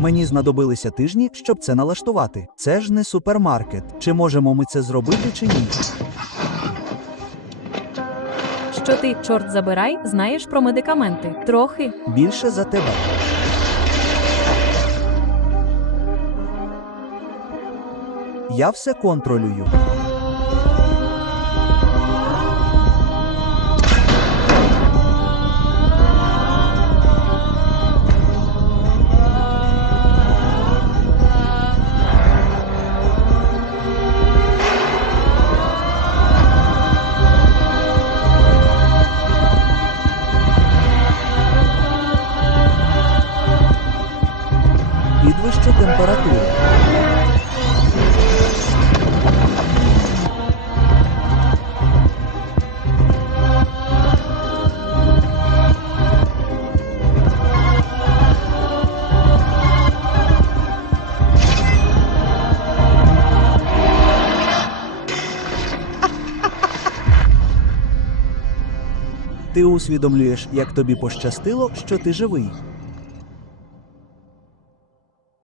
Мені знадобилися тижні, щоб це налаштувати. Це ж не супермаркет. Чи можемо ми це зробити чи ні? Що ти, чорт забирай, знаєш про медикаменти? Трохи. Більше за тебе. Я все контролюю. Підвищу температуру. Ти усвідомлюєш, як тобі пощастило, що ти живий.